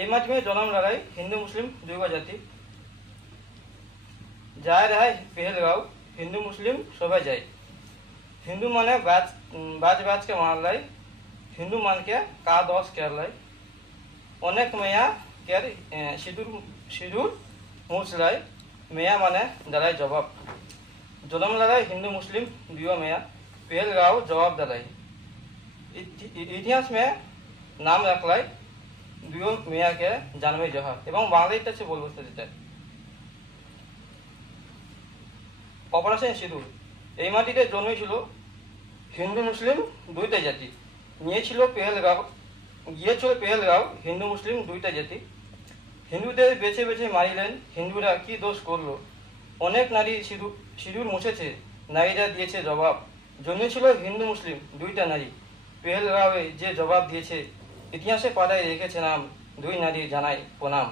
এই মাধ্যমে জনম লড়াই হিন্দু মুসলিম দুই জাতি যায় রেহাই পেহেলগাঁও হিন্দু মুসলিম সবাই যায় हिंदू माने बाज बाज के मार लाई हिंदू मान के का दोष कर लाई अनेक मैया केर सिदूर सिदूर मुछ लाई मैया माने दलाई जवाब जन्म लड़ाई हिंदू मुस्लिम दुयो मैया पहलगांव जवाब दलाई इतिहास में नाम रख लाई दुयो मैया के जानवे जहार एवं बांग्लादेश से बोल बसते অপারেশন সিঁদুর এই মাটিতে জন্মেছিল হিন্দু মুসলিম দুইটা জাতি গিয়েছিল পেহেলগাঁও হিন্দু মুসলিম দুইটা জাতি হিন্দুদের বেছে বেছে মারিলেন হিন্দুরা কি দোষ করলো অনেক নারী সিঁদুর মুছেছে নারীরা দিয়েছে জবাব জন্মেছিল হিন্দু মুসলিম দুইটা নারী পেহেলগাঁওয়ে যে জবাব দিয়েছে ইতিহাসে পাতায় রেখেছে নাম দুই নারী জানাই প্রণাম।